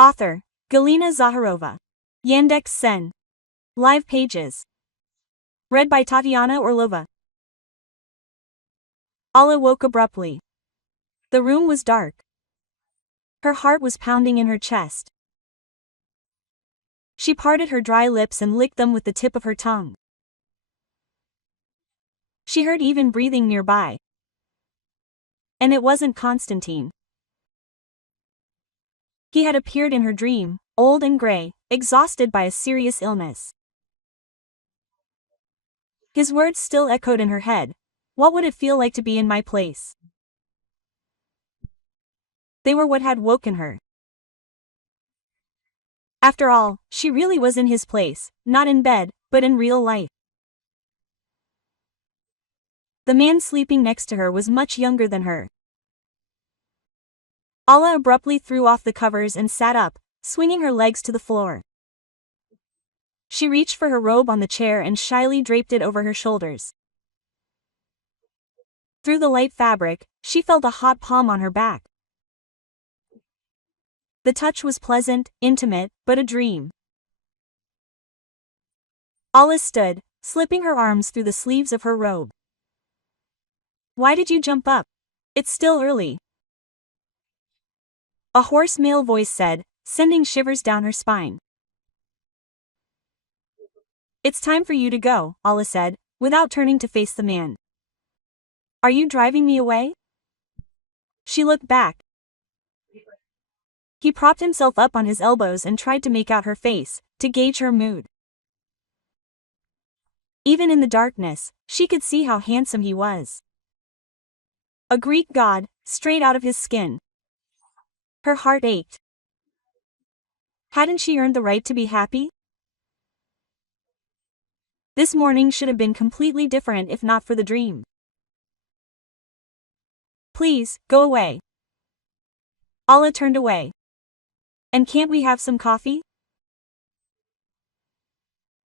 Author, Galina Zaharova. Yandex Sen. Live pages. Read by Tatiana Orlova. Alla woke abruptly. The room was dark. Her heart was pounding in her chest. She parted her dry lips and licked them with the tip of her tongue. She heard even breathing nearby. And it wasn't Constantine. He had appeared in her dream, old and gray, exhausted by a serious illness. His words still echoed in her head. What would it feel like to be in my place? They were what had woken her. After all, she really was in his place, not in bed, but in real life. The man sleeping next to her was much younger than her. Alla abruptly threw off the covers and sat up, swinging her legs to the floor. She reached for her robe on the chair and shyly draped it over her shoulders. Through the light fabric, she felt a hot palm on her back. The touch was pleasant, intimate, but a dream. Alla stood, slipping her arms through the sleeves of her robe. Why did you jump up? It's still early. A hoarse male voice said, sending shivers down her spine. It's time for you to go, Alla said, without turning to face the man. Are you driving me away? She looked back. He propped himself up on his elbows and tried to make out her face, to gauge her mood. Even in the darkness, she could see how handsome he was. A Greek god, straight out of his skin. Her heart ached. Hadn't she earned the right to be happy? This morning should have been completely different if not for the dream. Please, go away. Alla turned away. And can't we have some coffee?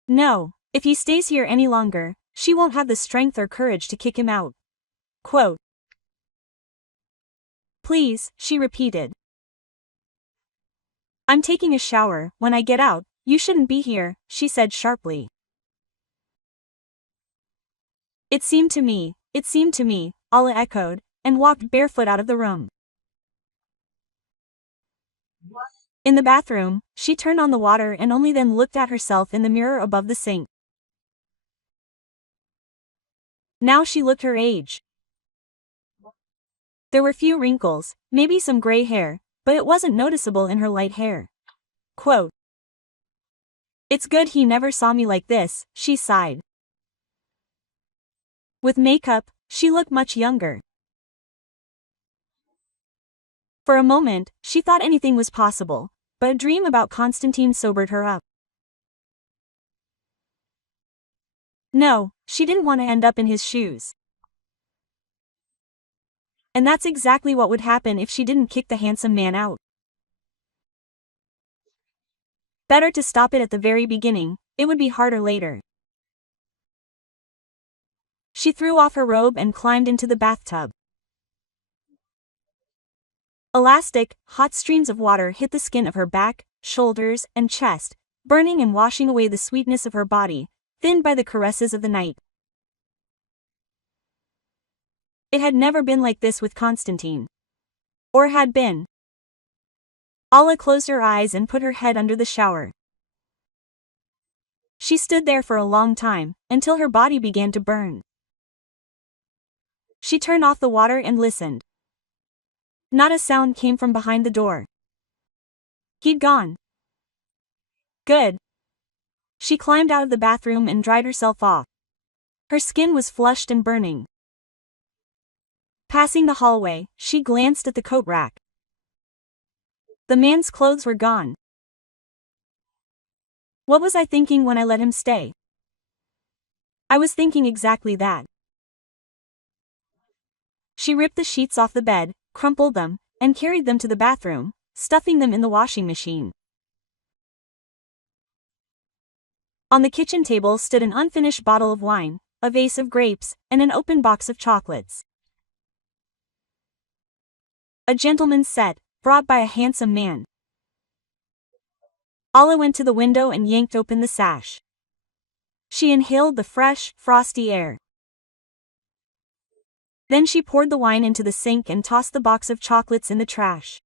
No, if he stays here any longer, she won't have the strength or courage to kick him out. Quote. Please, she repeated. I'm taking a shower. When I get out, you shouldn't be here, she said sharply. It seemed to me, Alla echoed, and walked barefoot out of the room. In the bathroom, she turned on the water and only then looked at herself in the mirror above the sink. Now she looked her age. There were few wrinkles, maybe some gray hair, but it wasn't noticeable in her light hair. Quote. It's good he never saw me like this, she sighed. With makeup, she looked much younger. For a moment, she thought anything was possible, but a dream about Constantine sobered her up. No, she didn't want to end up in his shoes. And that's exactly what would happen if she didn't kick the handsome man out. Better to stop it at the very beginning, it would be harder later. She threw off her robe and climbed into the bathtub. Elastic, hot streams of water hit the skin of her back, shoulders, and chest, burning and washing away the sweetness of her body, thinned by the caresses of the night. It had never been like this with Constantine. Or had been. Alla closed her eyes and put her head under the shower. She stood there for a long time, until her body began to burn. She turned off the water and listened. Not a sound came from behind the door. He'd gone. Good. She climbed out of the bathroom and dried herself off. Her skin was flushed and burning. Passing the hallway, she glanced at the coat rack. The man's clothes were gone. What was I thinking when I let him stay? I was thinking exactly that. She ripped the sheets off the bed, crumpled them, and carried them to the bathroom, stuffing them in the washing machine. On the kitchen table stood an unfinished bottle of wine, a vase of grapes, and an open box of chocolates. A gentleman's set, brought by a handsome man. Alla went to the window and yanked open the sash. She inhaled the fresh, frosty air. Then she poured the wine into the sink and tossed the box of chocolates in the trash.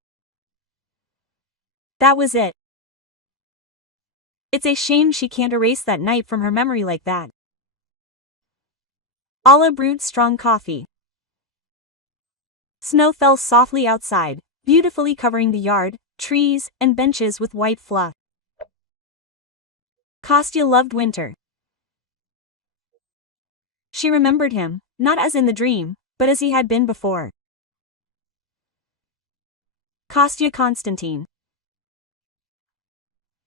That was it. It's a shame she can't erase that night from her memory like that. Alla brewed strong coffee. Snow fell softly outside, beautifully covering the yard, trees, and benches with white fluff. Kostya loved winter. She remembered him, not as in the dream, but as he had been before. Kostya Konstantin.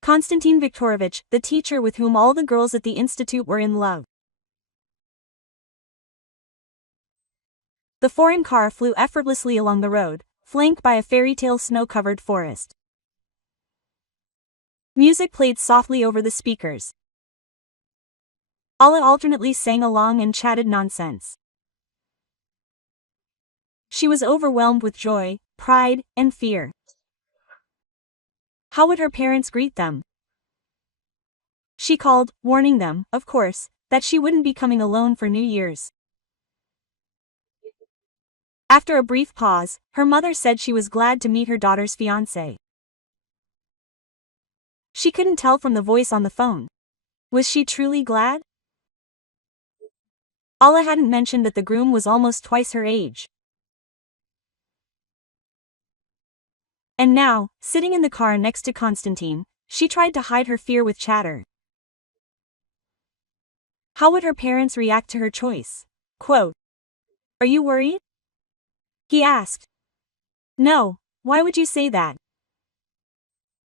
Konstantin Viktorovich, the teacher with whom all the girls at the institute were in love. The foreign car flew effortlessly along the road, flanked by a fairy tale snow-covered forest. Music played softly over the speakers. Alla alternately sang along and chatted nonsense. She was overwhelmed with joy, pride, and fear. How would her parents greet them? She called, warning them, of course, that she wouldn't be coming alone for New Year's. After a brief pause, her mother said she was glad to meet her daughter's fiancé. She couldn't tell from the voice on the phone. Was she truly glad? Alla hadn't mentioned that the groom was almost twice her age. And now, sitting in the car next to Konstantin, she tried to hide her fear with chatter. How would her parents react to her choice? Quote, "Are you worried?" he asked. "No, why would you say that?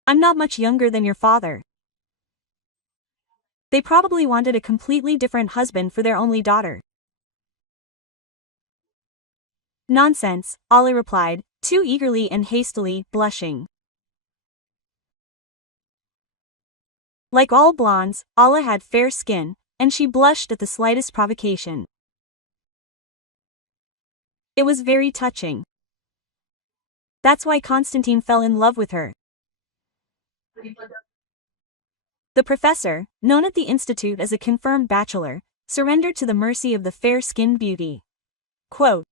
I'm not much younger than your father." They probably wanted a completely different husband for their only daughter. Nonsense, Alla replied, too eagerly and hastily, blushing. Like all blondes, Alla had fair skin, and she blushed at the slightest provocation. It was very touching. That's why Konstantin fell in love with her. The professor, known at the institute as a confirmed bachelor, surrendered to the mercy of the fair-skinned beauty. Quote,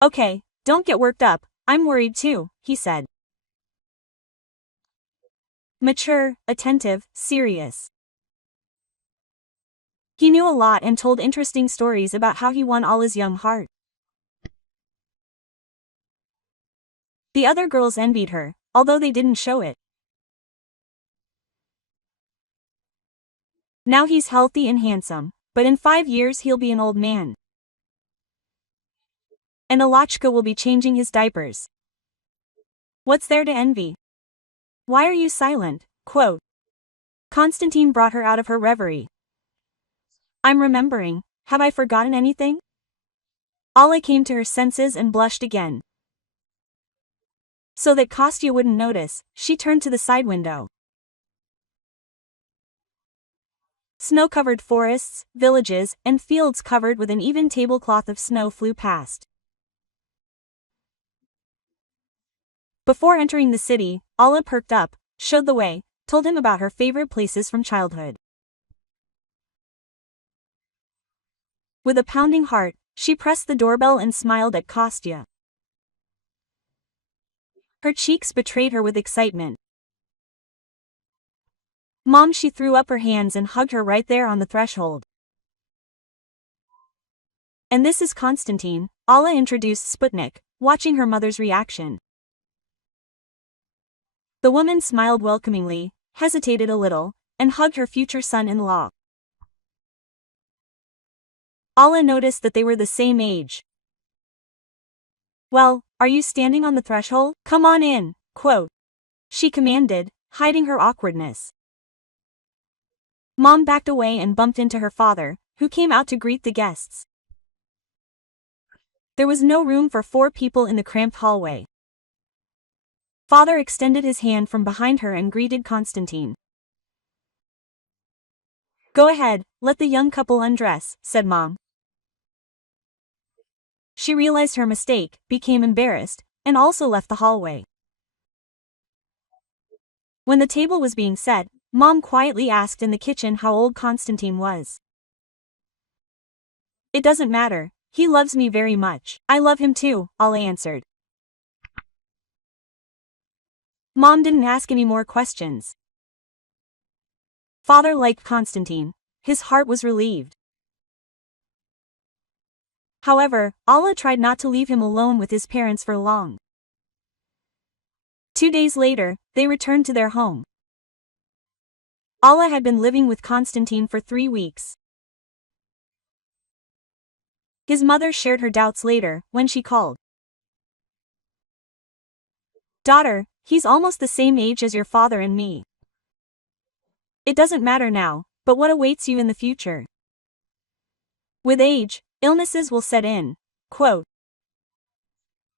"Okay, don't get worked up, I'm worried too," he said. Mature, attentive, serious. He knew a lot and told interesting stories about how he won Alla's young heart. The other girls envied her, although they didn't show it. Now he's healthy and handsome, but in 5 years he'll be an old man. And Alachka will be changing his diapers. What's there to envy? Why are you silent? Quote. Konstantin brought her out of her reverie. I'm remembering, have I forgotten anything? Alla came to her senses and blushed again. So that Kostya wouldn't notice, she turned to the side window. Snow-covered forests, villages, and fields covered with an even tablecloth of snow flew past. Before entering the city, Alla perked up, showed the way, told him about her favorite places from childhood. With a pounding heart, she pressed the doorbell and smiled at Kostya. Her cheeks betrayed her with excitement. Mom, she threw up her hands and hugged her right there on the threshold. And this is Konstantin, Alla introduced Sputnik, watching her mother's reaction. The woman smiled welcomingly, hesitated a little, and hugged her future son-in-law. Alla noticed that they were the same age. Well, are you standing on the threshold? Come on in, quote. She commanded, hiding her awkwardness. Mom backed away and bumped into her father, who came out to greet the guests. There was no room for 4 people in the cramped hallway. Father extended his hand from behind her and greeted Konstantin. Go ahead, let the young couple undress, said Mom. She realized her mistake, became embarrassed, and also left the hallway. When the table was being set, Mom quietly asked in the kitchen how old Konstantin was. "It doesn't matter, he loves me very much. I love him too," Alla answered. Mom didn't ask any more questions. Father liked Konstantin. His heart was relieved. However, Alla tried not to leave him alone with his parents for long. 2 days later, they returned to their home. Alla had been living with Konstantin for 3 weeks. His mother shared her doubts later, when she called. "Daughter, he's almost the same age as your father and me. It doesn't matter now, but what awaits you in the future? With age, illnesses will set in." Quote.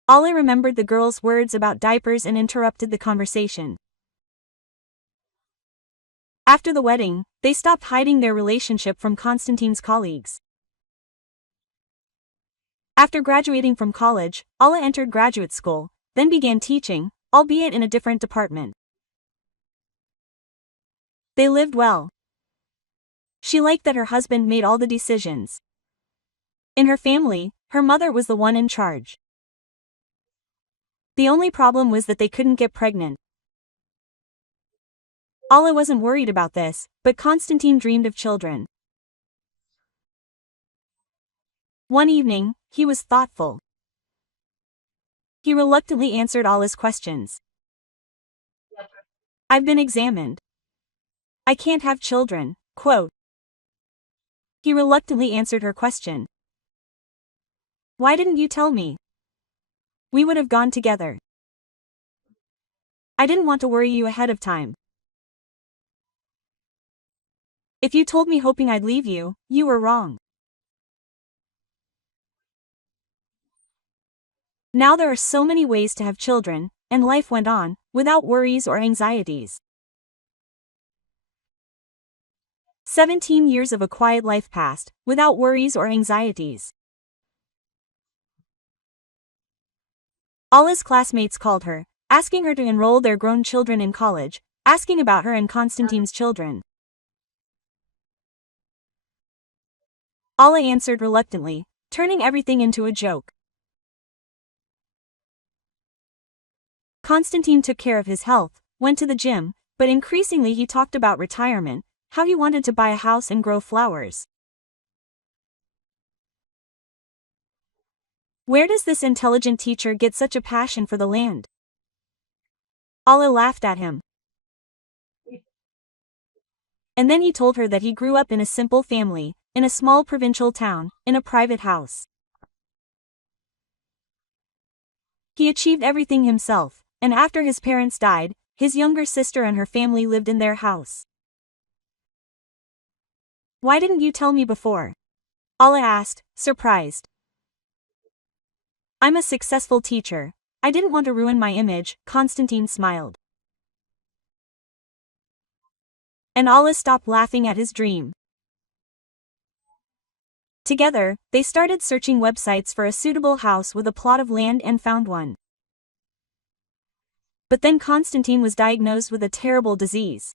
Alla remembered the girl's words about diapers and interrupted the conversation. After the wedding, they stopped hiding their relationship from Konstantin's colleagues. After graduating from college, Alla entered graduate school, then began teaching, albeit in a different department. They lived well. She liked that her husband made all the decisions. In her family, her mother was the one in charge. The only problem was that they couldn't get pregnant. Alla wasn't worried about this, but Konstantin dreamed of children. One evening, he was thoughtful. He reluctantly answered Alla's questions. "I've been examined. I can't have children." Quote. He reluctantly answered her question. "Why didn't you tell me? We would have gone together. I didn't want to worry you ahead of time. If you told me hoping I'd leave you, you were wrong. Now there are so many ways to have children, and life went on, without worries or anxieties. 17 years of a quiet life passed, without worries or anxieties. Alla's classmates called her, asking her to enroll their grown children in college, asking about her and Konstantin's children. Alla answered reluctantly, turning everything into a joke. Konstantin took care of his health, went to the gym, but increasingly he talked about retirement, how he wanted to buy a house and grow flowers. Where does this intelligent teacher get such a passion for the land? Alla laughed at him. And then he told her that he grew up in a simple family, in a small provincial town, in a private house. He achieved everything himself, and after his parents died, his younger sister and her family lived in their house. "Why didn't you tell me before?" Alla asked, surprised. "I'm a successful teacher. I didn't want to ruin my image," Konstantin smiled. And Alla stopped laughing at his dream. Together, they started searching websites for a suitable house with a plot of land and found one. But then Konstantin was diagnosed with a terrible disease.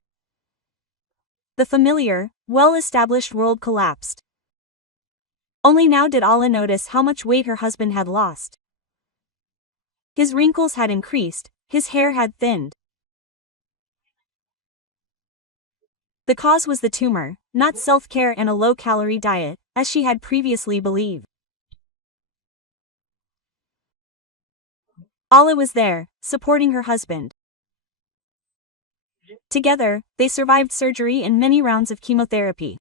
The familiar, well-established world collapsed. Only now did Alla notice how much weight her husband had lost. His wrinkles had increased, his hair had thinned. The cause was the tumor, not self-care and a low-calorie diet, as she had previously believed. Alla was there, supporting her husband. Together, they survived surgery and many rounds of chemotherapy.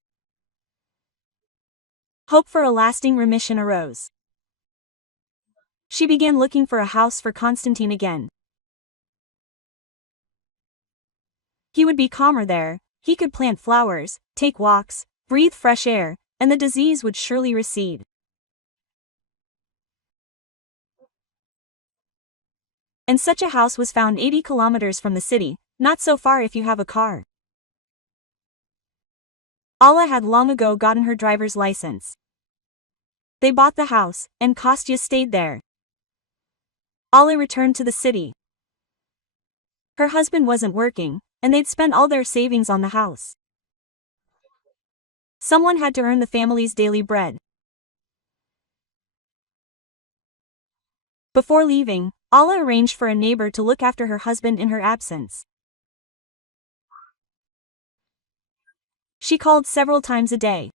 Hope for a lasting remission arose. She began looking for a house for Konstantin again. He would be calmer there, he could plant flowers, take walks, breathe fresh air, and the disease would surely recede. And such a house was found 80 kilometers from the city, not so far if you have a car. Alla had long ago gotten her driver's license. They bought the house, and Kostya stayed there. Alla returned to the city. Her husband wasn't working, and they'd spent all their savings on the house. Someone had to earn the family's daily bread. Before leaving, Alla arranged for a neighbor to look after her husband in her absence. She called several times a day.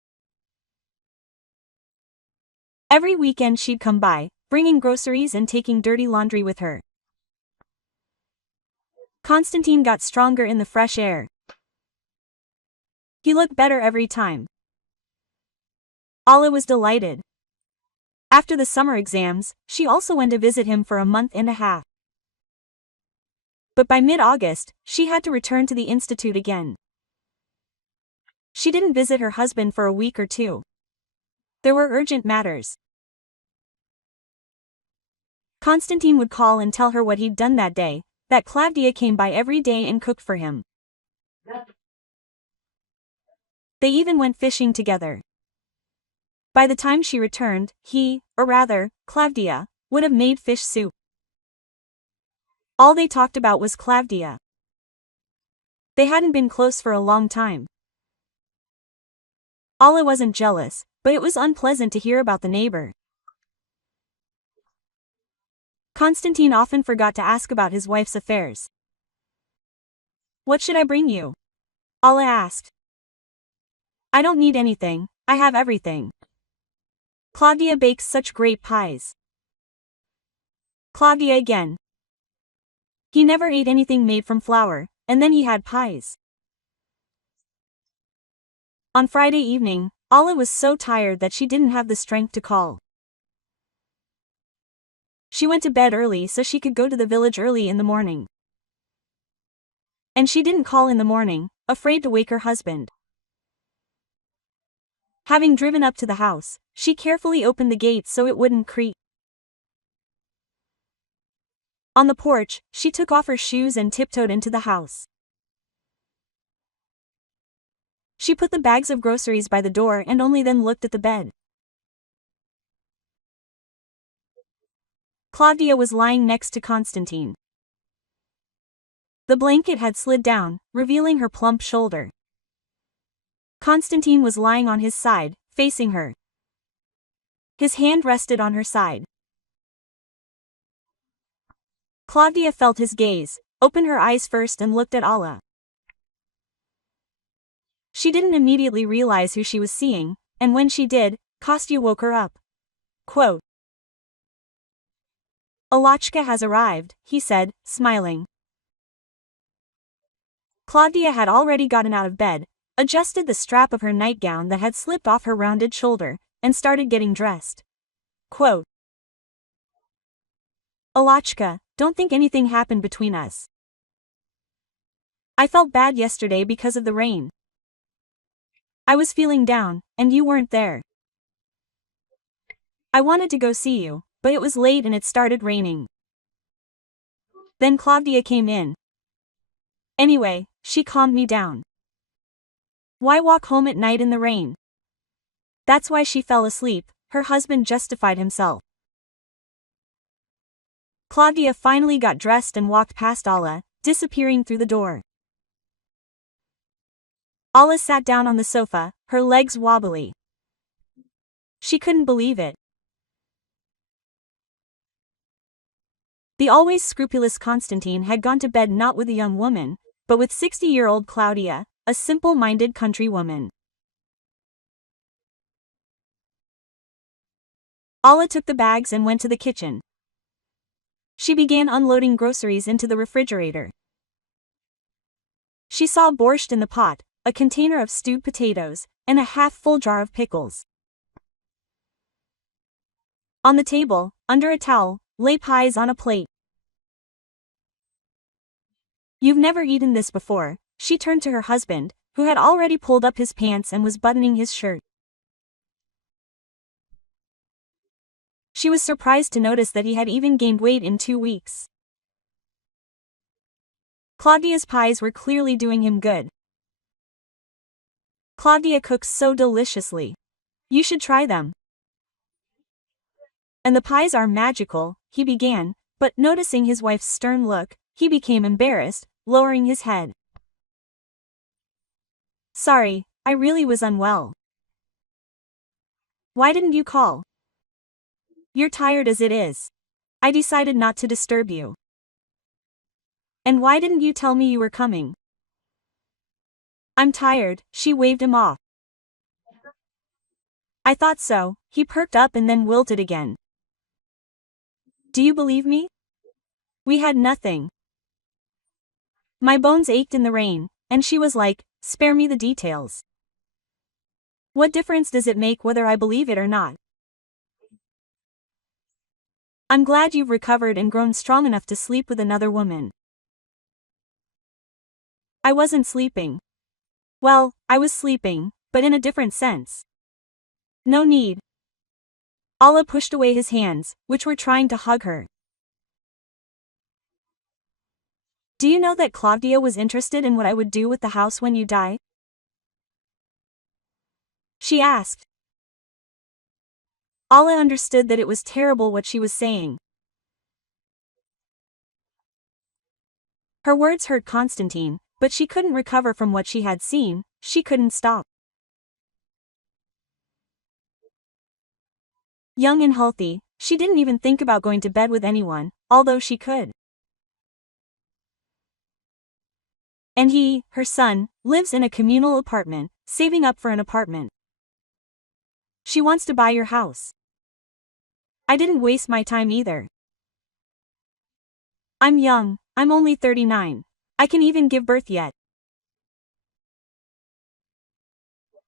Every weekend she'd come by, bringing groceries and taking dirty laundry with her. Konstantin got stronger in the fresh air. He looked better every time. Alla was delighted. After the summer exams, she also went to visit him for a month and a half. But by mid-August, she had to return to the institute again. She didn't visit her husband for a week or two. There were urgent matters. Konstantin would call and tell her what he'd done that day, that Klavdia came by every day and cooked for him. They even went fishing together. By the time she returned, he, or rather, Klavdia, would have made fish soup. All they talked about was Klavdia. They hadn't been close for a long time. Alla wasn't jealous, but it was unpleasant to hear about the neighbor. Konstantin often forgot to ask about his wife's affairs. "What should I bring you?" Alla asked. "I don't need anything, I have everything. Klavdia bakes such great pies." Klavdia again. He never ate anything made from flour, and then he had pies. On Friday evening, Alla was so tired that she didn't have the strength to call. She went to bed early so she could go to the village early in the morning. And she didn't call in the morning, afraid to wake her husband. Having driven up to the house, she carefully opened the gate so it wouldn't creak. On the porch, she took off her shoes and tiptoed into the house. She put the bags of groceries by the door and only then looked at the bed. Klavdia was lying next to Konstantin. The blanket had slid down, revealing her plump shoulder. Konstantin was lying on his side, facing her. His hand rested on her side. Klavdia felt his gaze, opened her eyes first and looked at Alla. She didn't immediately realize who she was seeing, and when she did, Kostya woke her up. Quote, "Alachka has arrived," he said, smiling. Klavdia had already gotten out of bed, adjusted the strap of her nightgown that had slipped off her rounded shoulder, and started getting dressed. Quote, "Alachka, don't think anything happened between us. I felt bad yesterday because of the rain. I was feeling down, and you weren't there. I wanted to go see you, but it was late and it started raining. Then Klavdia came in. Anyway, she calmed me down. Why walk home at night in the rain? That's why she fell asleep," her husband justified himself. Klavdia finally got dressed and walked past Alla, disappearing through the door. Alla sat down on the sofa, her legs wobbly. She couldn't believe it. The always scrupulous Konstantin had gone to bed not with a young woman, but with 60-year-old Klavdia, a simple-minded countrywoman. Alla took the bags and went to the kitchen. She began unloading groceries into the refrigerator. She saw borscht in the pot, a container of stewed potatoes, and a half-full jar of pickles. On the table, under a towel, lay pies on a plate. "You've never eaten this before," she turned to her husband, who had already pulled up his pants and was buttoning his shirt. She was surprised to notice that he had even gained weight in 2 weeks. Klavdia's pies were clearly doing him good. "Klavdia cooks so deliciously. You should try them. And the pies are magical," he began, but noticing his wife's stern look, he became embarrassed, lowering his head. Sorry, I really was unwell. Why didn't you call? You're tired as it is. I decided not to disturb you. And why didn't you tell me you were coming? I'm tired, she waved him off. I thought so, he perked up and then wilted again. Do you believe me? We had nothing. My bones ached in the rain, and she was like, spare me the details. What difference does it make whether I believe it or not? I'm glad you've recovered and grown strong enough to sleep with another woman. I wasn't sleeping. Well, I was sleeping, but in a different sense. No need. Allah pushed away his hands, which were trying to hug her. Do you know that Claudia was interested in what I would do with the house when you die? She asked. Allah understood that it was terrible what she was saying. Her words hurt Constantine, but she couldn't recover from what she had seen, she couldn't stop. Young and healthy, she didn't even think about going to bed with anyone, although she could. And he, her son, lives in a communal apartment, saving up for an apartment. She wants to buy your house. I didn't waste my time either. I'm young, I'm only 39. I can even give birth yet.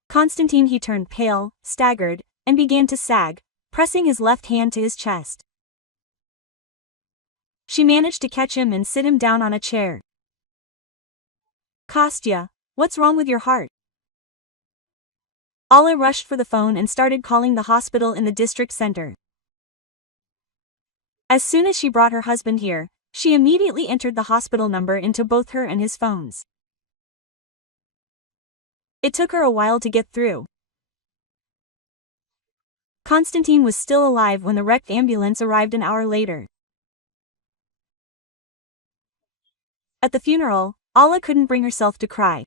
Constantine, he turned pale, staggered, and began to sag, pressing his left hand to his chest. She managed to catch him and sit him down on a chair. Kostya, what's wrong with your heart? Allah rushed for the phone and started calling the hospital in the district center. As soon as she brought her husband here, she immediately entered the hospital number into both her and his phones. It took her a while to get through. Constantine was still alive when the wrecked ambulance arrived an hour later. At the funeral, Allah couldn't bring herself to cry.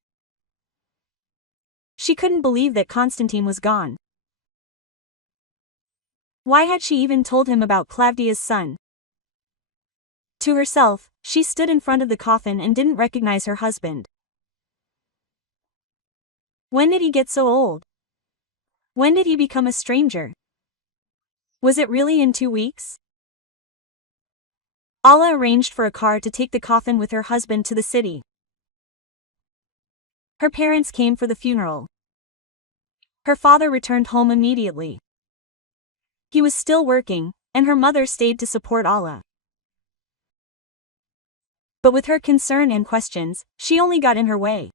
She couldn't believe that Constantine was gone. Why had she even told him about Claudia's son? To herself, she stood in front of the coffin and didn't recognize her husband. When did he get so old? When did he become a stranger? Was it really in 2 weeks? Allah arranged for a car to take the coffin with her husband to the city. Her parents came for the funeral. Her father returned home immediately. He was still working, and her mother stayed to support Allah. But with her concern and questions, she only got in her way.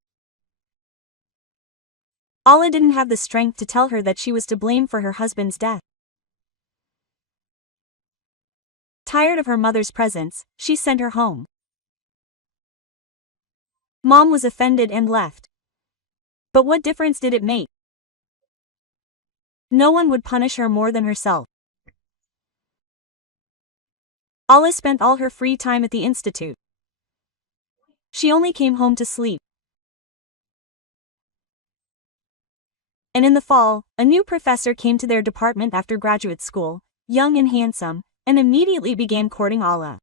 Allah didn't have the strength to tell her that she was to blame for her husband's death. Tired of her mother's presence, she sent her home. Mom was offended and left. But what difference did it make? No one would punish her more than herself. Allah spent all her free time at the institute. She only came home to sleep. And in the fall, a new professor came to their department after graduate school, young and handsome, and immediately began courting Allah.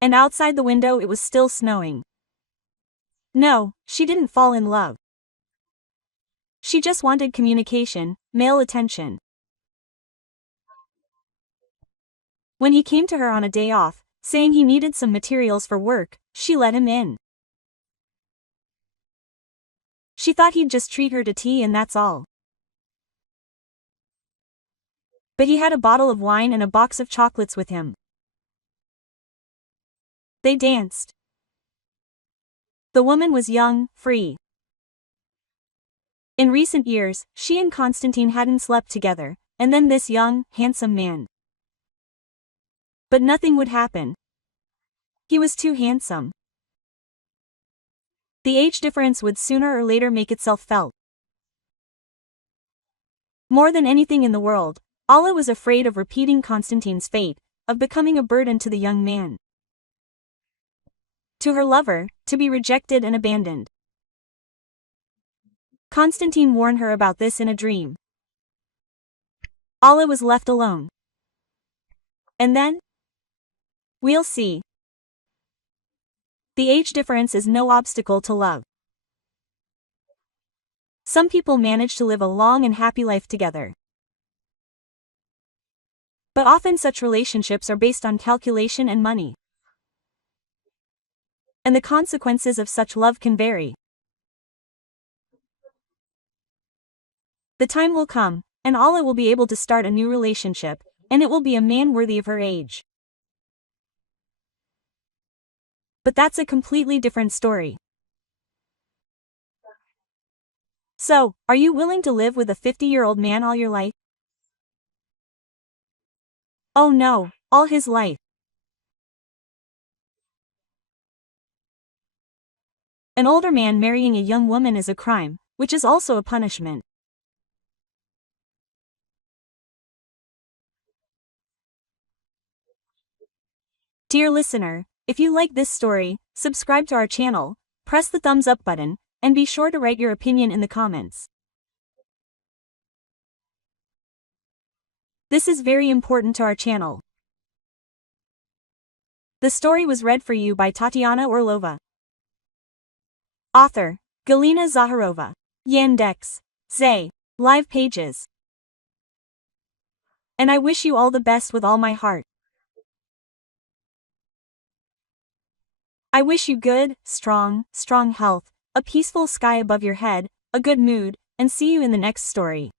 And outside the window it was still snowing. No, she didn't fall in love. She just wanted communication, male attention. When he came to her on a day off, saying he needed some materials for work, she let him in. She thought he'd just treat her to tea and that's all. But he had a bottle of wine and a box of chocolates with him. They danced. The woman was young, free. In recent years, she and Constantine hadn't slept together, and then this young, handsome man. But nothing would happen. He was too handsome. The age difference would sooner or later make itself felt. More than anything in the world, Allah was afraid of repeating Constantine's fate, of becoming a burden to the young man. to her lover, to be rejected and abandoned. Constantine warned her about this in a dream. Alla was left alone. And then? We'll see. The age difference is no obstacle to love. Some people manage to live a long and happy life together. But often such relationships are based on calculation and money. And the consequences of such love can vary. The time will come, and Alla will be able to start a new relationship, and it will be a man worthy of her age. But that's a completely different story. So, are you willing to live with a 50-year-old man all your life? Oh no, all his life. An older man marrying a young woman is a crime, which is also a punishment. Dear listener, if you like this story, subscribe to our channel, press the thumbs up button, and be sure to write your opinion in the comments. This is very important to our channel. The story was read for you by Tatiana Orlova. Author, Galina Zaharova. Yandex. Zay. Live pages. And I wish you all the best with all my heart. I wish you good, strong health, a peaceful sky above your head, a good mood, and see you in the next story.